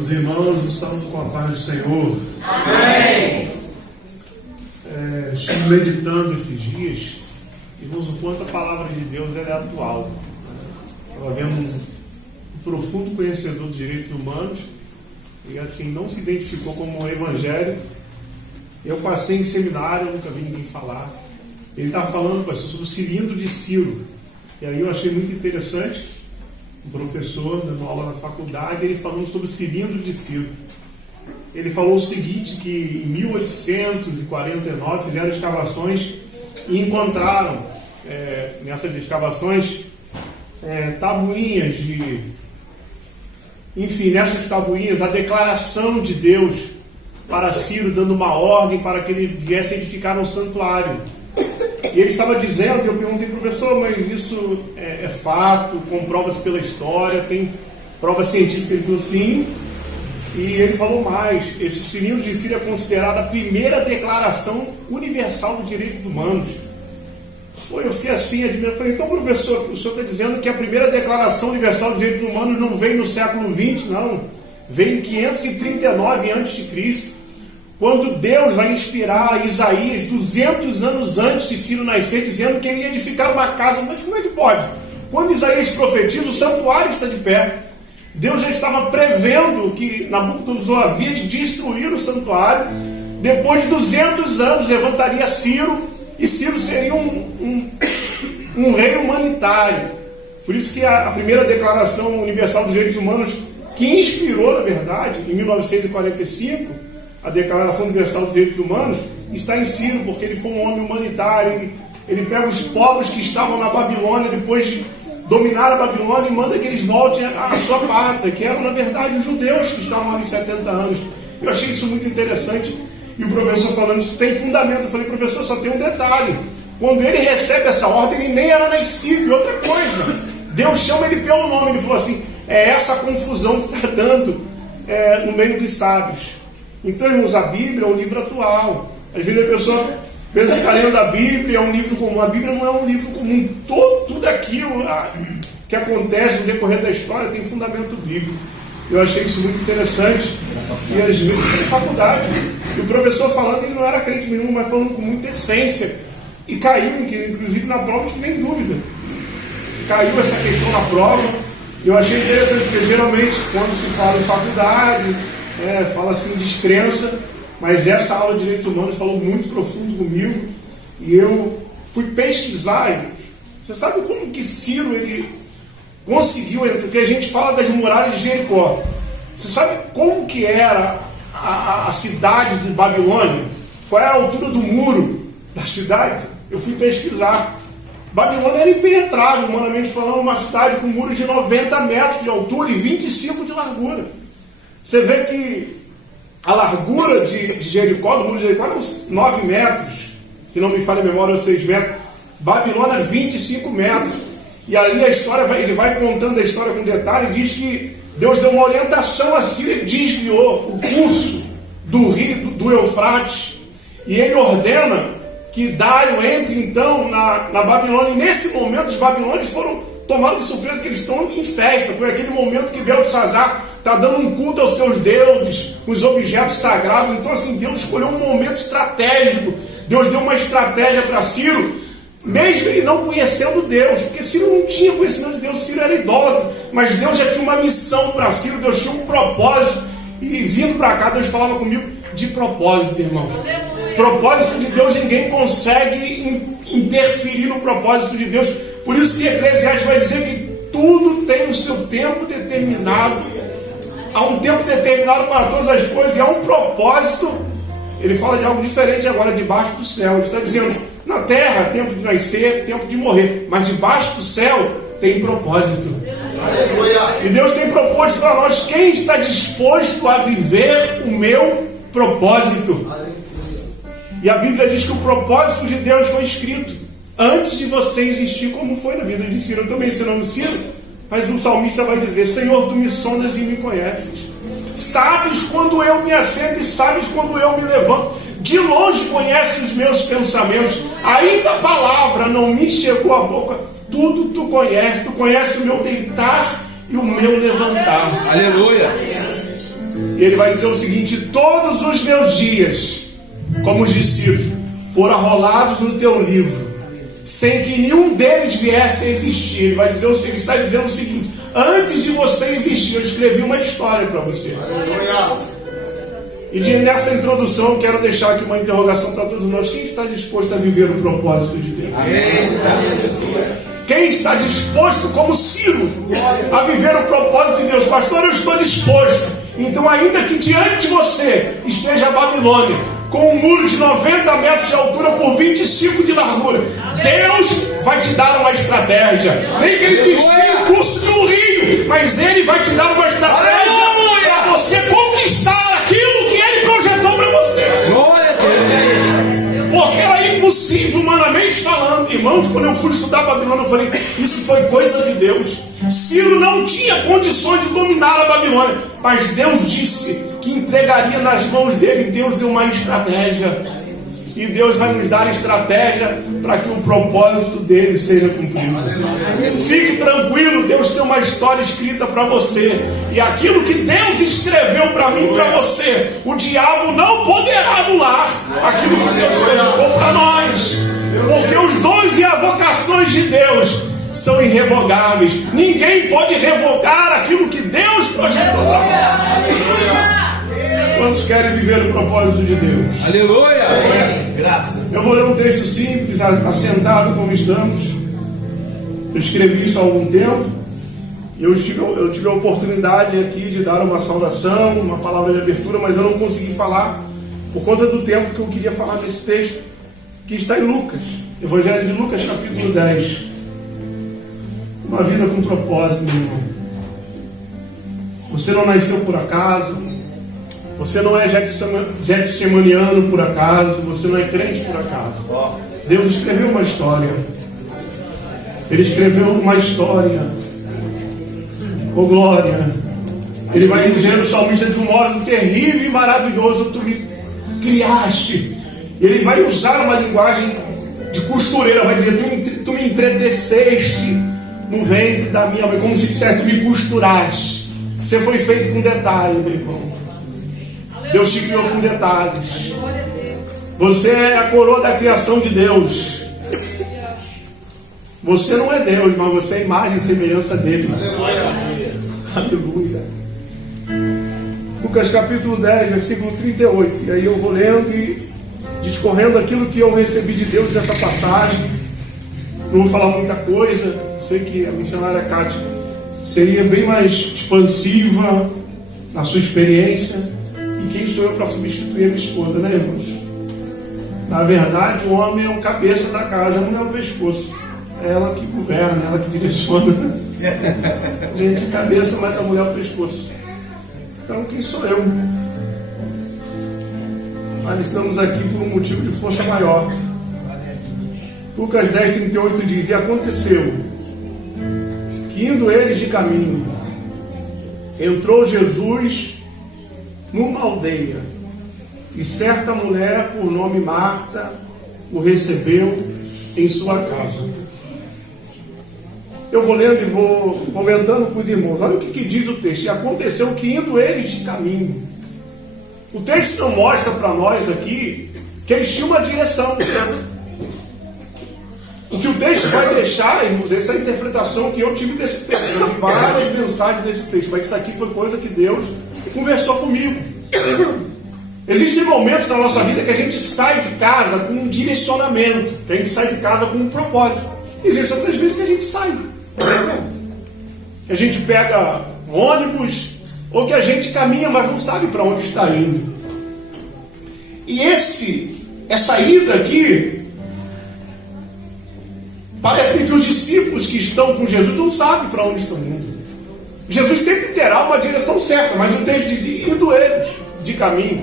Os irmãos estamos com a paz do Senhor. Amém. Estive meditando esses dias, irmãos, o quanto a palavra de Deus é atual. Estava vendo um profundo conhecedor dos direitos humanos e assim não se identificou como evangélico. Eu passei em seminário, eu nunca vi ninguém falar. Ele estava falando, pastor, sobre o cilindro de Ciro. E aí eu achei muito interessante, um professor dando aula na faculdade, ele falando sobre o cilindro de Ciro. Ele falou o seguinte, que em 1849 fizeram escavações e encontraram nessas escavações tabuinhas de... Enfim, nessas tabuinhas a declaração de Deus para Ciro, dando uma ordem para que ele viesse edificar um santuário. E ele estava dizendo, eu perguntei, professor, mas isso é fato, comprova-se pela história, tem prova científica? Ele falou sim. E ele falou mais, esse cilindro de Ciro é considerado a primeira declaração universal dos direitos humanos. Eu fiquei assim, admirando, falei, então professor, o senhor está dizendo que a primeira declaração universal dos direitos humanos não veio no século XX, não, veio em 539 a.C., quando Deus vai inspirar Isaías 200 anos antes de Ciro nascer, dizendo que ele ia edificar uma casa. Mas como é que pode? Quando Isaías profetiza, o santuário está de pé. Deus já estava prevendo que Nabucodonosor havia de destruir o santuário. Depois de 200 anos levantaria Ciro, e Ciro seria um rei humanitário. Por isso que a primeira Declaração Universal dos Direitos Humanos, que inspirou, na verdade, em 1945, a Declaração Universal dos Direitos Humanos, está em Ciro, porque ele foi um homem humanitário. Ele pega os povos que estavam na Babilônia, depois de dominar a Babilônia, e manda que eles voltem à sua pátria, que eram, na verdade, os judeus que estavam ali 70 anos. Eu achei isso muito interessante. E o professor falando, isso tem fundamento. Eu falei, professor, só tem um detalhe. Quando ele recebe essa ordem, ele nem era nascido. E outra coisa, Deus chama ele pelo nome. Ele falou assim, é essa confusão que está dando no meio dos sábios. Então, irmãos, a Bíblia é um livro atual. Às vezes a pessoa pensa que está lendo a Bíblia, é um livro comum. A Bíblia não é um livro comum. Tudo aquilo que acontece no decorrer da história tem fundamento bíblico. Eu achei isso muito interessante. E às vezes na faculdade, e o professor falando, ele não era crente nenhum, mas falando com muita essência. E caiu, inclusive na prova, não tem dúvida. Caiu essa questão na prova. Eu achei interessante, porque geralmente quando se fala em faculdade, fala assim descrença, mas essa aula de direitos humanos falou muito profundo comigo. E eu fui pesquisar. Você sabe como que Ciro ele conseguiu, porque a gente fala das muralhas de Jericó. Você sabe como que era a cidade de Babilônia? Qual era a altura do muro da cidade? Eu fui pesquisar. Babilônia era impenetrável, humanamente falando, uma cidade com muros de 90 metros de altura e 25 de largura. Você vê que a largura de Jericó, do muro de Jericó, eram 9 metros. Se não me falha a memória, eram 6 metros. Babilônia, 25 metros. E ali a história, ele vai contando a história com detalhe e diz que Deus deu uma orientação a Ciro, ele desviou o curso do rio, do Eufrates, e ele ordena que Dário entre então na Babilônia. E nesse momento os babilônios foram tomados de surpresa, que eles estão em festa. Foi aquele momento que Beltesazar está dando um culto aos seus deuses, os objetos sagrados. Então assim, Deus escolheu um momento estratégico. Deus deu uma estratégia para Ciro, mesmo ele não conhecendo Deus, porque Ciro não tinha conhecimento de Deus, Ciro era idólatra, mas Deus já tinha uma missão para Ciro, Deus tinha um propósito. E vindo para cá, Deus falava comigo de propósito, irmãos. Propósito de Deus, ninguém consegue interferir no propósito de Deus. Por isso que Eclesiastes vai dizer que tudo tem o seu tempo determinado. Há um tempo determinado para todas as coisas, e há um propósito. Ele fala de algo diferente agora, debaixo do céu. Ele está dizendo, na terra, tempo de nascer, tempo de morrer, mas debaixo do céu tem propósito. Aleluia. E Deus tem propósito para nós. Quem está disposto a viver o meu propósito? Aleluia. E a Bíblia diz que o propósito de Deus foi escrito antes de você existir, como foi na vida de Ciro. Eu também, se não me Ciro, mas o salmista vai dizer, Senhor, tu me sondas e me conheces. Sabes quando eu me assento e sabes quando eu me levanto. De longe conheces os meus pensamentos. Ainda a palavra não me chegou à boca. Tudo tu conheces o meu deitar e o meu levantar. Aleluia. E ele vai dizer o seguinte: todos os meus dias, como os discípulos, foram arrolados no teu livro, sem que nenhum deles viesse a existir. Ele vai dizer o seguinte, está dizendo o seguinte: antes de você existir, eu escrevi uma história para você. E nessa introdução, eu quero deixar aqui uma interrogação para todos nós. Quem está disposto a viver o propósito de Deus? Quem está disposto, como Ciro, a viver o propósito de Deus? Pastor, eu estou disposto. Então, ainda que diante de você esteja a Babilônia, com um muro de 90 metros de altura por 25 de largura, Deus vai te dar uma estratégia. Nem que ele desvie o curso de um rio, mas ele vai te dar uma estratégia para você conquistar aquilo que ele projetou para você. Porque era impossível, humanamente falando. Irmãos, quando eu fui estudar Babilônia, eu falei, isso foi coisa de Deus. Ciro não tinha condições de dominar a Babilônia, mas Deus disse que entregaria nas mãos dele. Deus deu uma estratégia, e Deus vai nos dar estratégia para que o propósito dele seja cumprido. Fique tranquilo, Deus tem uma história escrita para você, e aquilo que Deus escreveu para mim e para você, o diabo não poderá anular aquilo que Deus colocou para nós, porque os dons e as vocações de Deus são irrevogáveis. Ninguém pode revogar aquilo que Deus projetou para nós. Quantos querem viver o propósito de Deus? Aleluia! Graças. Eu vou ler um texto simples, assentado como estamos. Eu escrevi isso há algum tempo. E eu tive a oportunidade aqui de dar uma saudação, uma palavra de abertura, mas eu não consegui falar por conta do tempo que eu queria falar desse texto, que está em Lucas, Evangelho de Lucas, capítulo 10. Uma vida com propósito, meu irmão. Você não nasceu por acaso. Você não é getsemaniano por acaso. Você não é crente por acaso. Deus escreveu uma história. Ele escreveu uma história. Oh glória. Ele vai dizer no salmista: de um modo terrível e maravilhoso tu me criaste. Ele vai usar uma linguagem de costureira. Vai dizer: tu me entreteceste no ventre da minha mãe. Como se dissesse: tu me costuraste. Você foi feito com detalhe, meu irmão. Deus te criou com detalhes. Você é a coroa da criação de Deus. Você não é Deus, mas você é imagem e semelhança dele. Aleluia. Lucas capítulo 10, versículo 38. E aí eu vou lendo e discorrendo aquilo que eu recebi de Deus nessa passagem. Não vou falar muita coisa. Sei que a missionária Cátia seria bem mais expansiva na sua experiência. E quem sou eu para substituir a minha esposa, né, irmãos? Na verdade, o homem é o cabeça da casa, a mulher é o pescoço. É ela que governa, ela que direciona. A gente é cabeça, mas a mulher é o pescoço. Então, quem sou eu? Mas estamos aqui por um motivo de força maior. Lucas 10, 38 diz: e aconteceu que, indo eles de caminho, entrou Jesus numa aldeia, e certa mulher, por nome Marta, o recebeu em sua casa. Eu vou lendo e vou comentando com os irmãos. Olha o que diz o texto. E aconteceu que, indo eles de caminho. O texto não mostra para nós aqui que eles tinham uma direção. O que o texto vai deixar, irmãos, essa é a interpretação que eu tive desse texto. Eu tive várias mensagens desse texto, mas isso aqui foi coisa que Deus conversou comigo. Existem momentos na nossa vida que a gente sai de casa com um direcionamento, que a gente sai de casa com um propósito. Existem outras vezes que a gente sai, que a gente pega um ônibus, ou que a gente caminha, mas não sabe para onde está indo. E essa ida aqui, parece que os discípulos que estão com Jesus não sabem para onde estão indo. Jesus sempre terá uma direção certa, mas o texto diz: indo eles de caminho.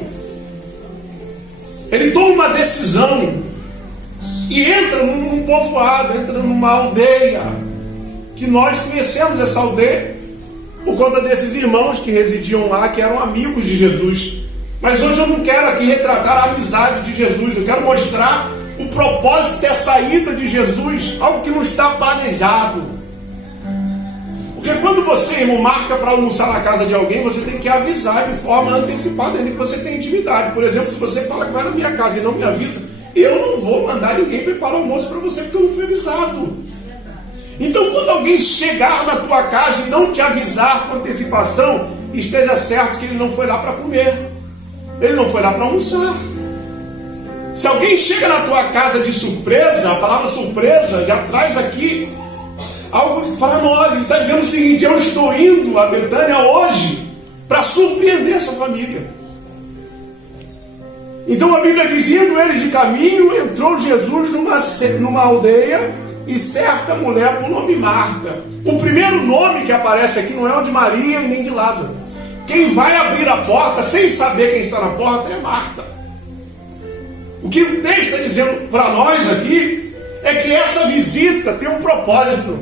Ele toma uma decisão e entra num povoado, entra numa aldeia, que nós conhecemos essa aldeia por conta desses irmãos que residiam lá, que eram amigos de Jesus. Mas hoje eu não quero aqui retratar a amizade de Jesus, eu quero mostrar o propósito dessa ida de Jesus, algo que não está planejado. Porque quando você, irmão, marca para almoçar na casa de alguém, você tem que avisar de forma antecipada, ainda que você tenha intimidade. Por exemplo, se você fala que vai na minha casa e não me avisa, eu não vou mandar ninguém preparar o almoço para você, porque eu não fui avisado. Então, quando alguém chegar na tua casa e não te avisar com antecipação, esteja certo que ele não foi lá para comer, ele não foi lá para almoçar. Se alguém chega na tua casa de surpresa, a palavra surpresa já traz aqui algo para nós. Ele está dizendo o seguinte: eu estou indo a Betânia hoje para surpreender essa família. Então a Bíblia diz: indo eles de caminho, entrou Jesus numa aldeia, e certa mulher por nome Marta. O primeiro nome que aparece aqui não é o de Maria e nem de Lázaro. Quem vai abrir a porta sem saber quem está na porta é Marta. O que o texto está dizendo para nós aqui é que essa visita tem um propósito.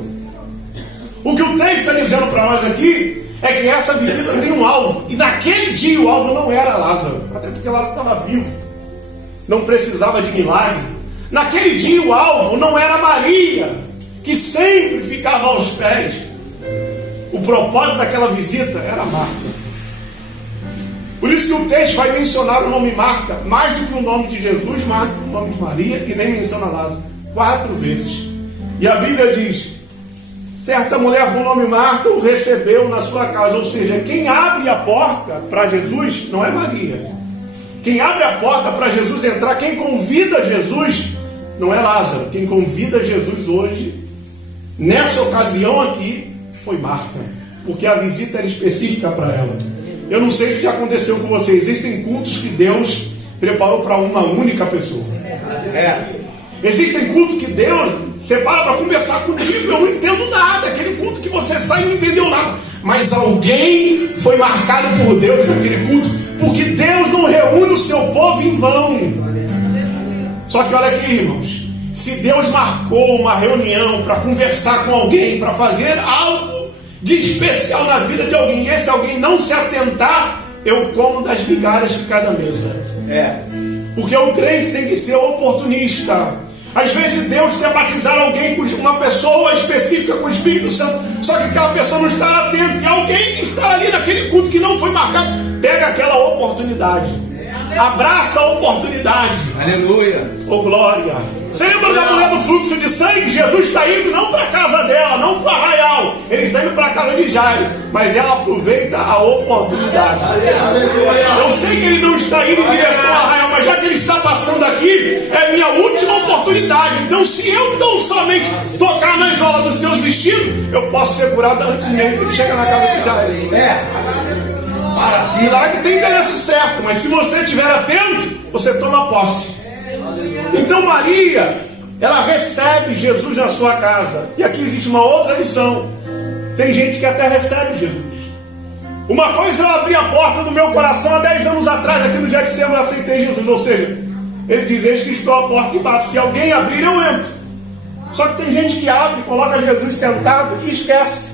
O que o texto está dizendo para nós aqui é que essa visita tem um alvo. E naquele dia o alvo não era Lázaro, até porque Lázaro estava vivo, não precisava de milagre. Naquele dia o alvo não era Maria, que sempre ficava aos pés. O propósito daquela visita era Marta. Por isso que o texto vai mencionar o nome Marta, mais do que o nome de Jesus, mais do que o nome de Maria, e nem menciona Lázaro, 4 vezes. E a Bíblia diz: certa mulher por nome Marta o recebeu na sua casa. Ou seja, quem abre a porta para Jesus não é Maria. Quem abre a porta para Jesus entrar, quem convida Jesus, não é Lázaro. Quem convida Jesus hoje, nessa ocasião aqui, foi Marta, porque a visita era específica para ela. Eu não sei se já aconteceu com você. Existem cultos que Deus preparou para uma única pessoa. Existem cultos que Deus separa para conversar contigo. Eu não entendo nada. Aquele culto que você sai e não entendeu nada. Mas alguém foi marcado por Deus naquele culto, porque Deus não reúne o seu povo em vão. Só que olha aqui, irmãos, se Deus marcou uma reunião para conversar com alguém, para fazer algo de especial na vida de alguém, e esse alguém não se atentar, eu como das migalhas de cada mesa. Porque o crente tem que ser oportunista. Às vezes Deus quer batizar alguém, uma pessoa específica com o Espírito Santo, só que aquela pessoa não está atenta, e alguém que está ali naquele culto que não foi marcado, pega aquela oportunidade, abraça a oportunidade. Aleluia. Oh glória. Você lembra da mulher do fluxo de sangue? Jesus está indo não para a casa dela, não para o arraial, ele está indo para a casa de Jairo, mas ela aproveita a oportunidade. Eu sei que ele não está indo em direção ao arraial, mas já que ele está passando aqui, é minha última oportunidade. Então, se eu tão somente tocar na esmola dos seus vestidos, eu posso ser curado antes mesmo que chega na casa de Jairo. E lá que tem endereço certo, mas se você estiver atento, você toma posse. Então Maria, ela recebe Jesus na sua casa. E aqui existe uma outra lição. Tem gente que até recebe Jesus. Uma coisa eu abri a porta do meu coração há 10 anos atrás, aqui no Getsemane, eu aceitei Jesus. Ou seja, ele diz: eis que estou à porta e bato, se alguém abrir eu entro. Só que tem gente que abre, coloca Jesus sentado e esquece.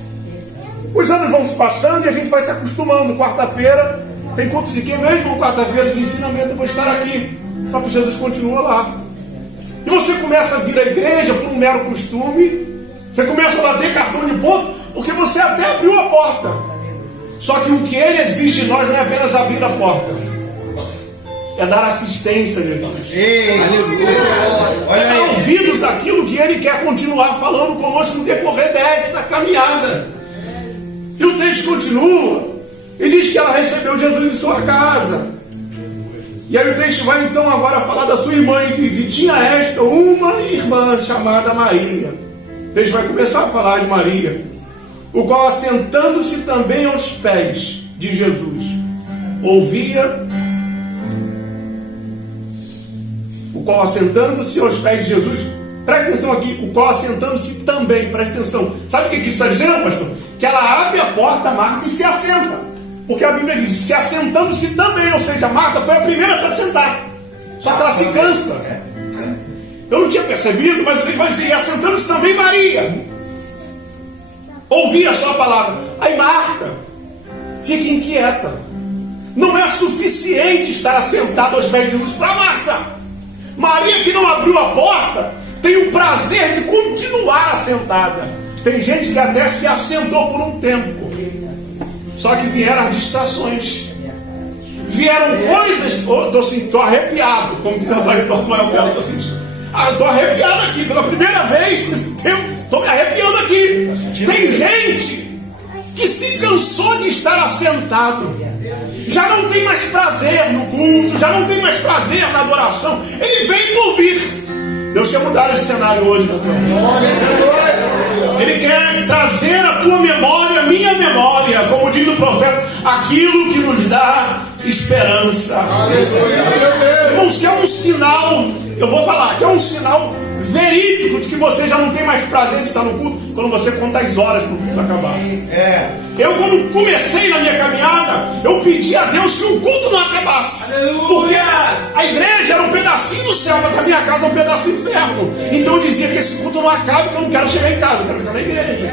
Os anos vão se passando e a gente vai se acostumando. Quarta-feira tem culto de quê mesmo? Quarta-feira de ensinamento, depois de estar aqui. Só que Jesus continua lá. E você começa a vir à igreja por um mero costume. Você começa a bater cartão de ponto, porque você até abriu a porta. Só que o que ele exige de nós não é apenas abrir a porta, é dar assistência a Jesus. É dar ouvidos àquilo que ele quer continuar falando conosco no decorrer desta caminhada. E o texto continua e diz que ela recebeu Jesus em sua casa. E aí o texto vai então agora falar da sua irmã e diz: e tinha esta uma irmã chamada Maria. O texto vai começar a falar de Maria, o qual, assentando-se também aos pés de Jesus, ouvia. O qual, assentando-se aos pés de Jesus, presta atenção aqui, o qual, assentando-se também, presta atenção. Sabe o que isso está dizendo, pastor? Que ela abre a porta, Marta, e se assenta. Porque a Bíblia diz: se assentando-se também, ou seja, Marta foi a primeira a se assentar. Só que ela se cansa. Eu não tinha percebido, mas ele vai dizer: e assentando-se também Maria, ouvir a sua palavra. Aí Marta fica inquieta. Não é suficiente estar assentado aos pés de Jesus para Marta. Maria, que não abriu a porta, tem o prazer de continuar assentada. Tem gente que até se assentou por um tempo. Só que vieram as distrações. Vieram coisas. Estou arrepiado, como diz a Maria do Rafael. Estou arrepiado aqui, pela primeira vez nesse tempo. Estou me arrepiando aqui. Tem gente que se cansou de estar assentado. Já não tem mais prazer no culto, já não tem mais prazer na adoração. Ele vem por vir. Deus quer mudar esse cenário hoje, meu irmão. Ele quer trazer a tua memória, a minha memória, como diz o profeta, aquilo que nos dá esperança. Irmãos, que é um sinal, eu vou falar, que é um sinal verídico de que você já não tem mais prazer de estar no culto quando você conta as horas para o culto acabar. Eu, quando comecei na minha caminhada, eu pedi a Deus que o culto não acabasse. Porque a igreja era um pedacinho do céu, mas a minha casa é um pedaço do inferno. Então eu dizia que esse culto não acabe, porque eu não quero chegar em casa, eu quero ficar na igreja.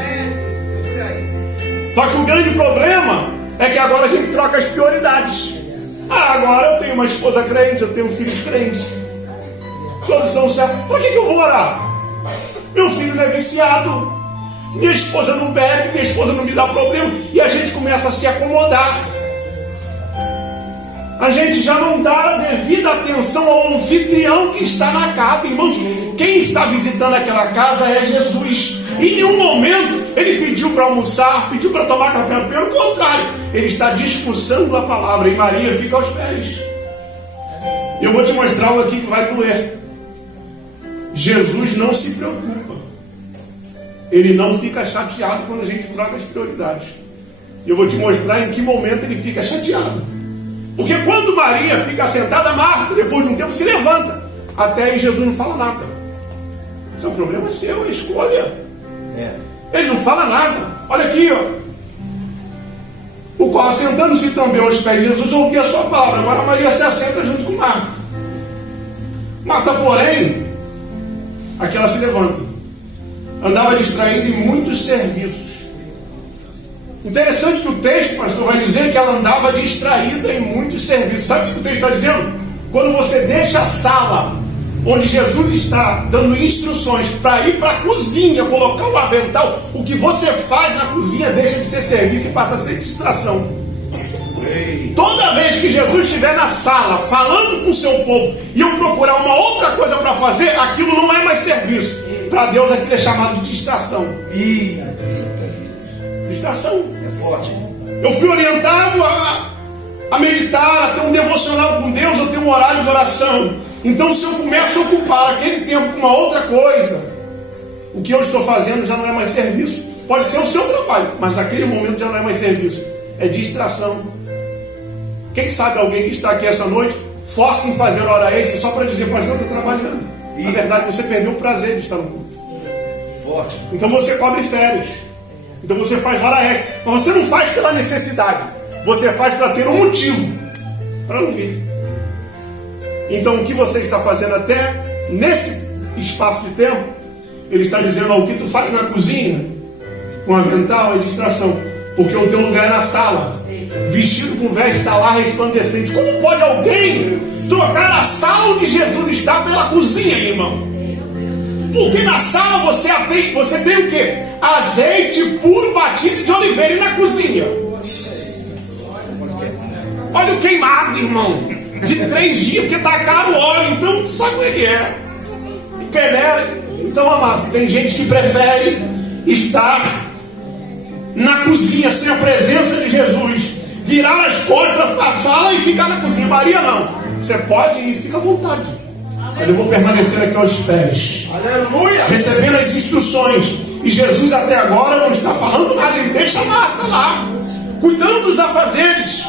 Só que o grande problema é que agora a gente troca as prioridades. Agora eu tenho uma esposa crente, eu tenho filhos crentes. Todos são certos. Para que eu vou orar? Meu filho não é viciado. Minha esposa não bebe, minha esposa não me dá problema. E a gente começa a se acomodar. A gente já não dá a devida atenção ao anfitrião que está na casa. Irmãos, quem está visitando aquela casa é Jesus. Em nenhum momento ele pediu para almoçar, pediu para tomar café. Pelo contrário, ele está discursando a palavra. E Maria fica aos pés. Eu vou te mostrar algo aqui que vai doer. Jesus não se preocupa. Ele não fica chateado quando a gente troca as prioridades. Eu vou te mostrar em que momento ele fica chateado. Porque quando Maria fica sentada, Marta, depois de um tempo, se levanta. Até aí Jesus não fala nada. Esse é um problema seu, é escolha. Ele não fala nada. Olha aqui, ó. O qual, assentando-se também aos pés de Jesus, ouvia a sua palavra. Agora Maria se assenta junto com Marta. Marta, porém, aqui ela se levanta. Andava distraída em muitos serviços. Interessante que o texto, pastor, vai dizer que ela andava distraída em muitos serviços. Sabe o que o texto está dizendo? Quando você deixa a sala onde Jesus está dando instruções para ir para a cozinha, colocar o avental, o que você faz na cozinha deixa de ser serviço e passa a ser distração. Toda vez que Jesus estiver na sala falando com o seu povo e eu procurar uma outra coisa para fazer, aquilo não é mais serviço. Para Deus aquilo é chamado de distração. Distração. É forte. Eu fui orientado a meditar, a ter um devocional com Deus, eu tenho um horário de oração. Então se eu começo a ocupar aquele tempo com uma outra coisa, o que eu estou fazendo já não é mais serviço. Pode ser o seu trabalho, mas naquele momento já não é mais serviço. É distração. Quem sabe alguém que está aqui essa noite força em fazer hora extra só para dizer, pastor, eu estou trabalhando. Na verdade você perdeu o prazer de estar no culto. Forte. Então você cobre férias. Então você faz hora extra. Mas você não faz pela necessidade. Você faz para ter um motivo para não vir. Então o que você está fazendo até nesse espaço de tempo, ele está dizendo, o que tu faz na cozinha com avental é distração. Porque o teu lugar é na sala, vestido com veste está lá resplandecente. Como pode alguém trocar a sala onde Jesus está pela cozinha, irmão? Porque na sala você tem o quê? Azeite puro batido de oliveira. E na cozinha? Olha o queimado, irmão. De 3 dias, porque está caro o óleo. Então, sabe como é que é? E peneira. Então, amado, tem gente que prefere estar na cozinha sem a presença de Jesus, virar as costas para a sala e ficar na cozinha. Maria não. Você pode ir, fica à vontade. Mas eu vou permanecer aqui aos pés. Aleluia! Recebendo as instruções. E Jesus até agora não está falando nada. Ele deixa Marta lá, cuidando dos afazeres.